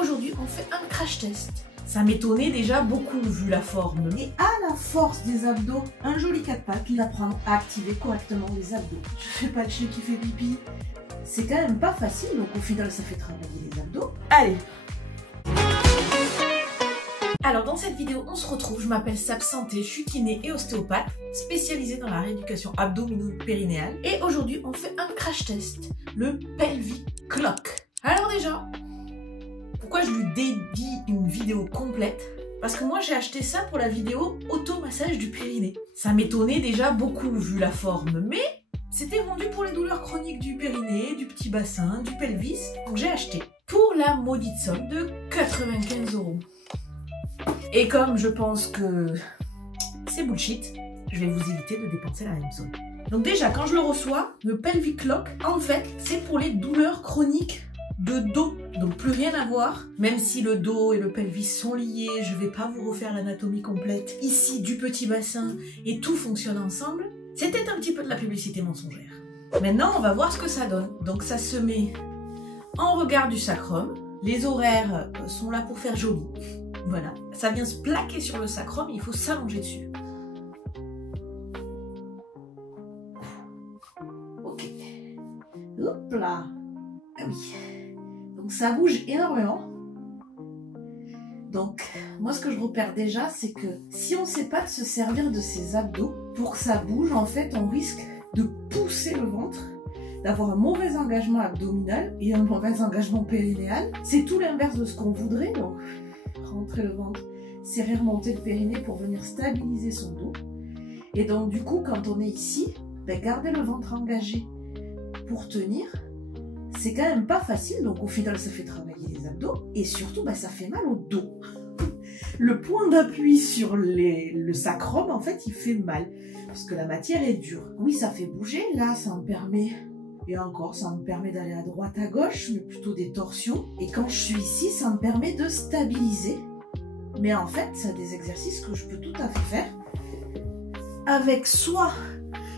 Aujourd'hui, on fait un crash test. Ça m'étonnait déjà beaucoup vu la forme. Et à la force des abdos, un joli 4 pattes qui apprend à activer correctement les abdos. Je fais pas de chien qui fait pipi. C'est quand même pas facile, donc au final ça fait travailler les abdos. Allez! Alors dans cette vidéo, on se retrouve, je m'appelle Sab Santé, je suis kiné et ostéopathe, spécialisée dans la rééducation abdominopérinéale. Et aujourd'hui, on fait un crash test, le Pelvic Clock. Alors déjà, pourquoi je lui dédie une vidéo complète? Parce que moi j'ai acheté ça pour la vidéo automassage du périnée. Ça m'étonnait déjà beaucoup vu la forme, mais c'était vendu pour les douleurs chroniques du périnée, du petit bassin, du pelvis. Donc j'ai acheté pour la maudite somme de 95 €. Et comme je pense que c'est bullshit, je vais vous éviter de dépenser la même somme. Donc déjà, quand je le reçois, le Pelvic Clock, en fait, c'est pour les douleurs chroniques de dos. Donc plus rien à voir, même si le dos et le pelvis sont liés, je vais pas vous refaire l'anatomie complète ici du petit bassin et tout fonctionne ensemble. C'était un petit peu de la publicité mensongère. Maintenant, on va voir ce que ça donne. Donc ça se met en regard du sacrum. Les horaires sont là pour faire joli. Voilà, ça vient se plaquer sur le sacrum, il faut s'allonger dessus. Ok. Hop là. Ah oui. Donc ça bouge énormément. Donc moi ce que je repère déjà, c'est que si on ne sait pas se servir de ses abdos pour que ça bouge, en fait on risque de pousser le ventre, d'avoir un mauvais engagement abdominal et un mauvais engagement périnéal. C'est tout l'inverse de ce qu'on voudrait. Donc rentrer le ventre, serrer, remonter le périnée pour venir stabiliser son dos. Et donc du coup, quand on est ici, garder le ventre engagé pour tenir, c'est quand même pas facile. Donc au final, ça fait travailler les abdos et surtout, ça fait mal au dos. Le point d'appui sur le sacrum, en fait, il fait mal parce que la matière est dure. Oui, ça fait bouger. Là, ça me permet... Et encore, ça me permet d'aller à droite, à gauche, mais plutôt des torsions. Et quand je suis ici, ça me permet de stabiliser. Mais en fait, c'est des exercices que je peux tout à fait faire avec soit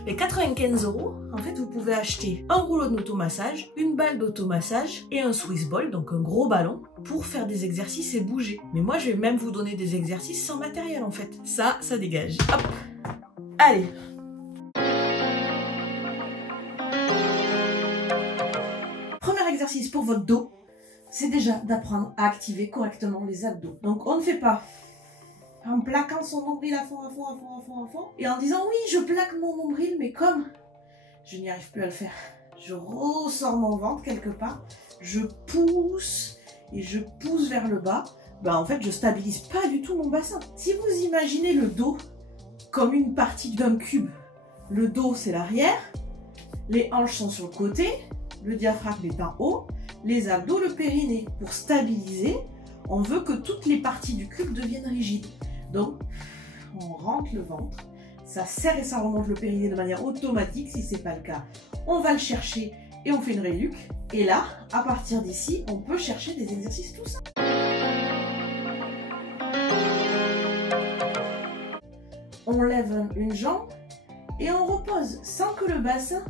les 95 €. En fait, vous pouvez acheter un rouleau d'automassage, une balle d'automassage et un Swiss ball, donc un gros ballon, pour faire des exercices et bouger. Mais moi, je vais même vous donner des exercices sans matériel, en fait. Ça dégage. Hop. Allez. Exercice pour votre dos, c'est déjà d'apprendre à activer correctement les abdos. Donc on ne fait pas en plaquant son nombril à fond, et en disant oui je plaque mon nombril, mais comme je n'y arrive plus à le faire, je ressors mon ventre quelque part, je pousse et je pousse vers le bas, en fait je stabilise pas du tout mon bassin. Si vous imaginez le dos comme une partie d'un cube, le dos c'est l'arrière, les hanches sont sur le côté, le diaphragme est en haut, les abdos, le périnée. Pour stabiliser, on veut que toutes les parties du cube deviennent rigides. Donc, on rentre le ventre, ça serre et ça remonte le périnée de manière automatique. Si ce n'est pas le cas, on va le chercher et on fait une rééduque. Et là, à partir d'ici, on peut chercher des exercices tout simples. On lève une jambe et on repose sans que le bassin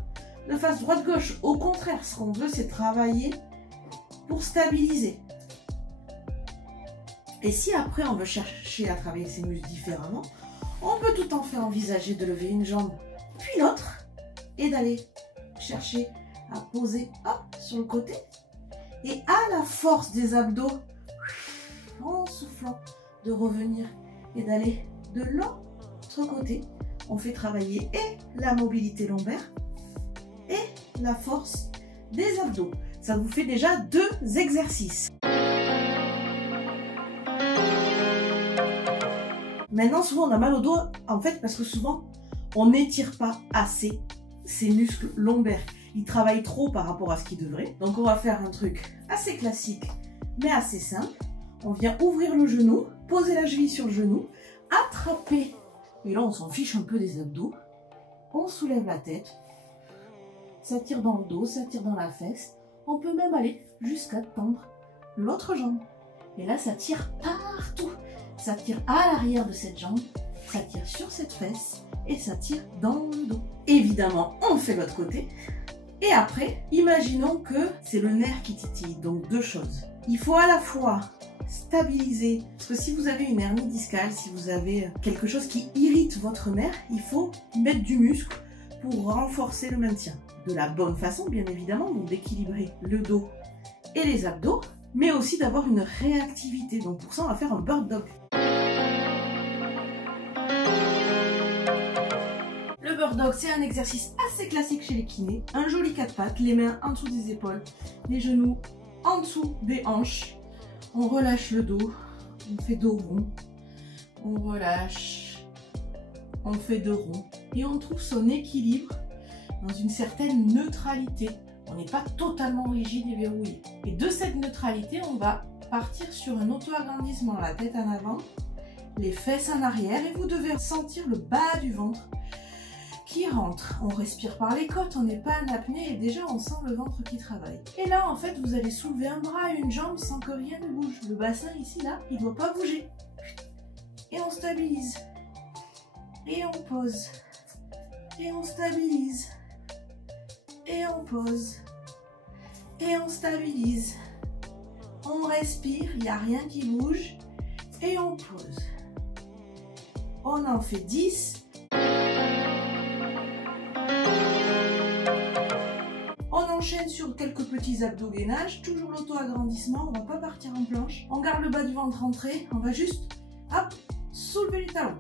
ne fasse droite-gauche. Au contraire, ce qu'on veut, c'est travailler pour stabiliser. Et si après, on veut chercher à travailler ses muscles différemment, on peut tout en fait envisager de lever une jambe, puis l'autre, et d'aller chercher à poser sur le côté. Et à la force des abdos, en soufflant, de revenir et d'aller de l'autre côté. On fait travailler et la mobilité lombaire, et la force des abdos. Ça vous fait déjà 2 exercices. Maintenant, souvent, on a mal au dos, en fait, parce que souvent, on n'étire pas assez ces muscles lombaires. Ils travaillent trop par rapport à ce qu'ils devraient. Donc, on va faire un truc assez classique, mais assez simple. On vient ouvrir le genou, poser la cheville sur le genou, attraper. Et là, on s'en fiche un peu des abdos. On soulève la tête. Ça tire dans le dos, ça tire dans la fesse. On peut même aller jusqu'à tendre l'autre jambe. Et là, ça tire partout. Ça tire à l'arrière de cette jambe, ça tire sur cette fesse et ça tire dans le dos. Évidemment, on fait l'autre côté. Et après, imaginons que c'est le nerf qui titille. Donc 2 choses. il faut à la fois stabiliser, parce que si vous avez une hernie discale, si vous avez quelque chose qui irrite votre nerf, il faut mettre du muscle pour renforcer le maintien. De la bonne façon, bien évidemment, donc d'équilibrer le dos et les abdos, mais aussi d'avoir une réactivité. Donc pour ça, on va faire un bird dog. Le bird dog, c'est un exercice assez classique chez les kinés. Un joli 4 pattes, les mains en dessous des épaules, les genoux en dessous des hanches. On relâche le dos, on fait dos rond, on relâche, on fait dos rond. Et on trouve son équilibre dans une certaine neutralité. On n'est pas totalement rigide et verrouillé. Et de cette neutralité, on va partir sur un auto-agrandissement, la tête en avant, les fesses en arrière, et vous devez sentir le bas du ventre qui rentre. On respire par les côtes, on n'est pas en apnée et déjà on sent le ventre qui travaille. Et là, en fait, vous allez soulever un bras et une jambe sans que rien ne bouge. Le bassin ici, là, il ne doit pas bouger. Et on stabilise. Et on pose. Et on stabilise. Et on pose. Et on stabilise. On respire, il n'y a rien qui bouge. Et on pose. On en fait 10. On enchaîne sur quelques petits abdos-gainage, toujours l'auto-agrandissement, on ne va pas partir en planche. On garde le bas du ventre rentré, on va juste, hop, soulever les talons.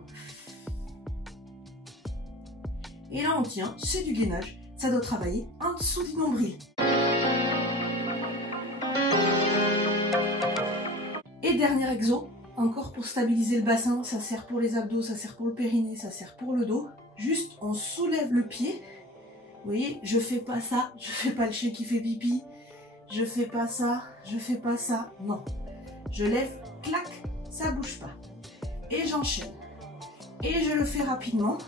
Et là on tient, c'est du gainage, ça doit travailler en dessous du nombril. Et dernier exo, encore pour stabiliser le bassin, ça sert pour les abdos, ça sert pour le périnée, ça sert pour le dos. Juste, on soulève le pied. Vous voyez, je fais pas ça, je fais pas le chien qui fait pipi, je fais pas ça, je fais pas ça, non. Je lève, clac, ça bouge pas. Et j'enchaîne. Et je le fais rapidement.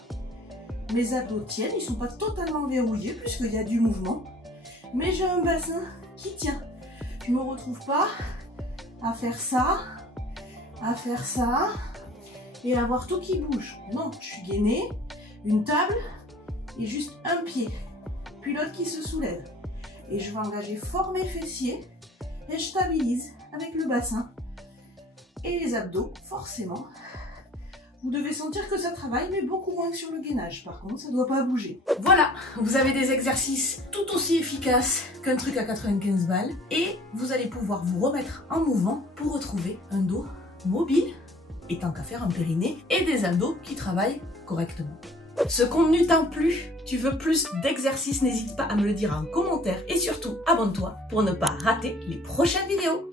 Mes abdos tiennent, ils sont pas totalement verrouillés puisqu'il y a du mouvement. Mais j'ai un bassin qui tient. Je me retrouve pas à faire ça, et avoir tout qui bouge. Non, je suis gainée, une table, et juste un pied, puis l'autre qui se soulève. Et je vais engager fort mes fessiers et je stabilise avec le bassin et les abdos, forcément. Vous devez sentir que ça travaille, mais beaucoup moins que sur le gainage. Par contre, ça ne doit pas bouger. Voilà, vous avez des exercices tout aussi efficaces qu'un truc à 95 balles. Et vous allez pouvoir vous remettre en mouvement pour retrouver un dos mobile, et tant qu'à faire un périnée, et des abdos qui travaillent correctement. Ce contenu t'a plu? Tu veux plus d'exercices? N'hésite pas à me le dire en commentaire et surtout abonne-toi pour ne pas rater les prochaines vidéos.